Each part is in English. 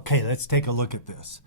Okay, let's take a look at this.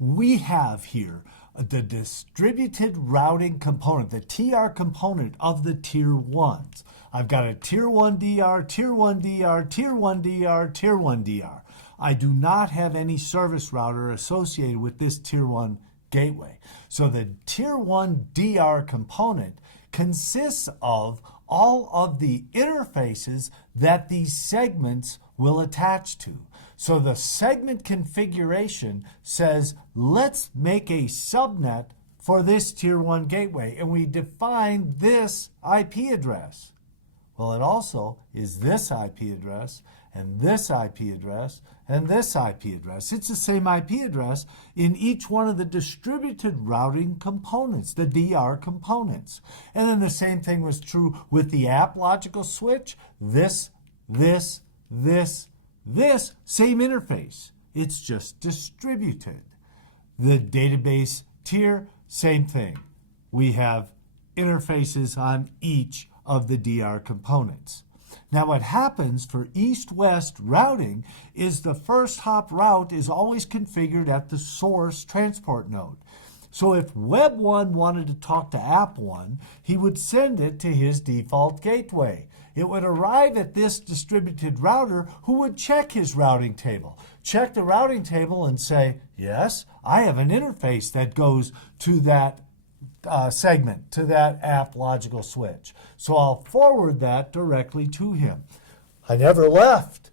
We have here the distributed routing component, the TR component of the tier 1s. I've got a tier 1 DR, tier 1 DR, tier 1 DR, tier 1 DR. I do not have any service router associated with this tier 1 gateway. So the tier 1 DR component consists of all of the interfaces that these segments will attach to. So the segment configuration says, let's make a subnet for this tier 1 gateway, and we define this IP address. Well, it also is this IP address, and this IP address, and this IP address. It's the same IP address in each one of the distributed routing components, the DR components. And then the same thing was true with the app logical switch. This, same interface. It's just distributed. The database tier, same thing. We have interfaces on each of the DR components. Now what happens for east-west routing is the first hop route is always configured at the source transport node. So if Web 1 wanted to talk to App 1, he would send it to his default gateway. It would arrive at this distributed router who would check his routing table. Check the routing table and say, yes, I have an interface that goes to that segment, to that app logical switch. So I'll forward that directly to him. I never left.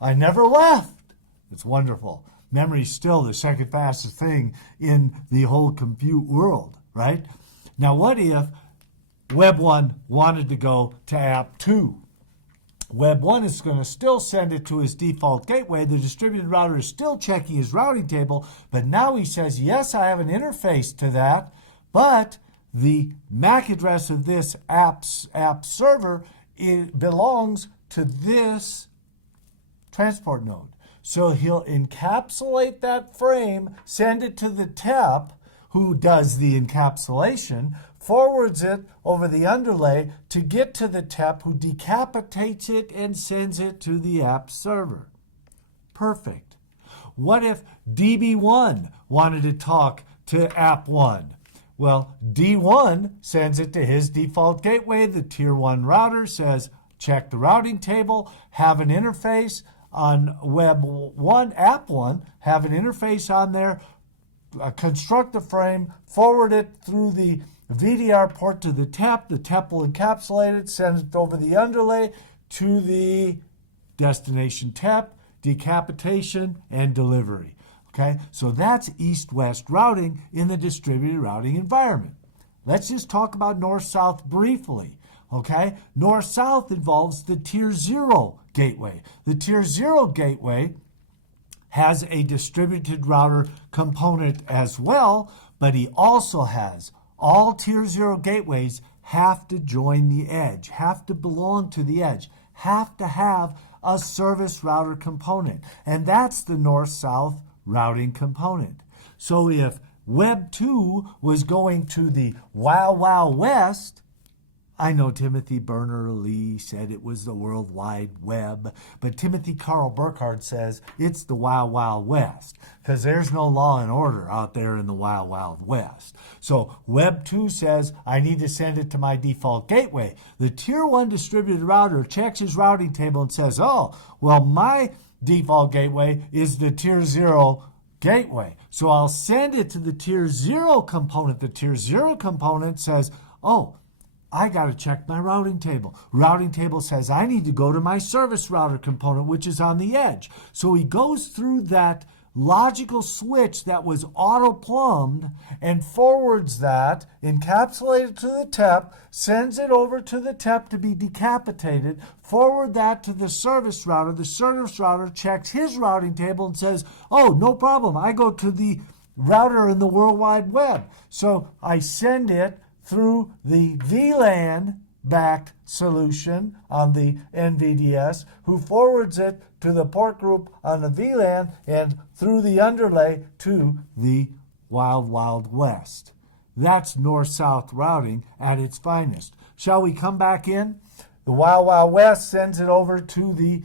It's wonderful. Memory's still the second fastest thing in the whole compute world, right? Now what if Web 1 wanted to go to app 2? Web 1 is going to still send it to his default gateway. The distributed router is still checking his routing table, but now he says, yes, I have an interface to that, but the MAC address of this app server, it belongs to this transport node. So he'll encapsulate that frame, send it to the TEP, who does the encapsulation, forwards it over the underlay to get to the TEP, who decapitates it and sends it to the app server. Perfect. What if DB1 wanted to talk to app 1? Well, D1 sends it to his default gateway. The tier 1 router says, check the routing table, have an interface on Web 1, app 1, have an interface on there, construct the frame, forward it through the VDR port to the TEP. The TEP will encapsulate it, send it over the underlay to the destination TEP, decapitation, and delivery. Okay, so that's east-west routing in the distributed routing environment. Let's just talk about north-south briefly. Okay, north-south involves the tier 0 gateway. The tier 0 gateway has a distributed router component as well, but he also has all tier 0 gateways have to join the edge, have to belong to the edge, have to have a service router component, and that's the north-south routing component. So if Web 2 was going to the Wild West, I know Timothy Berners-Lee said it was the World Wide Web, but Timothy Carl Burkhardt says it's the Wild West, because there's no law and order out there in the Wild West. So Web 2 says, I need to send it to my default gateway. The tier 1 distributed router checks his routing table and says, oh, well, my default gateway is the tier 0 gateway. So I'll send it to the tier 0 component. The tier 0 component says, oh, I got to check my routing table. Routing table says I need to go to my service router component, which is on the edge. So he goes through that logical switch that was auto-plumbed and forwards that, encapsulated to the TEP, sends it over to the TEP to be decapitated, forward that to the service router. The service router checks his routing table and says, oh, no problem. I go to the router in the World Wide Web. So I send it through the VLAN-backed solution on the NVDS, who forwards it to the port group on the VLAN and through the underlay to the Wild West. That's north-south routing at its finest. Shall we come back in? The Wild West sends it over to the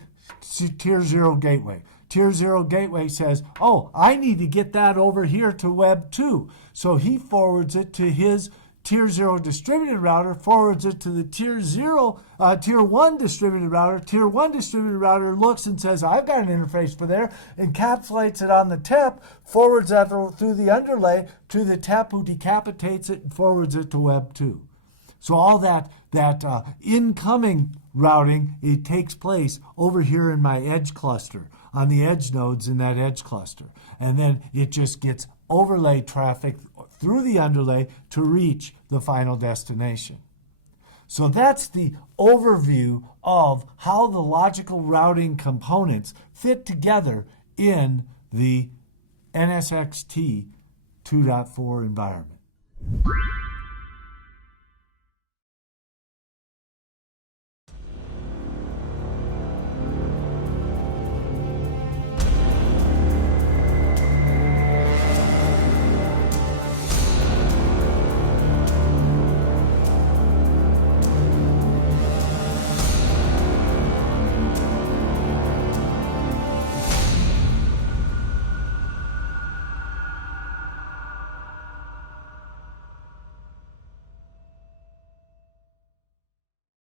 tier 0 gateway. tier 0 gateway says, oh, I need to get that over here to web 2. So he forwards it to his tier 0 distributed router, forwards it to the tier 1 distributed router. Tier 1 distributed router looks and says, I've got an interface for there, encapsulates it on the TEP, forwards that through the underlay to the TEP, who decapitates it and forwards it to web 2. So all that incoming routing, it takes place over here in my edge cluster, on the edge nodes in that edge cluster. And then it just gets overlay traffic through the underlay to reach the final destination. So that's the overview of how the logical routing components fit together in the NSX-T 2.4 environment.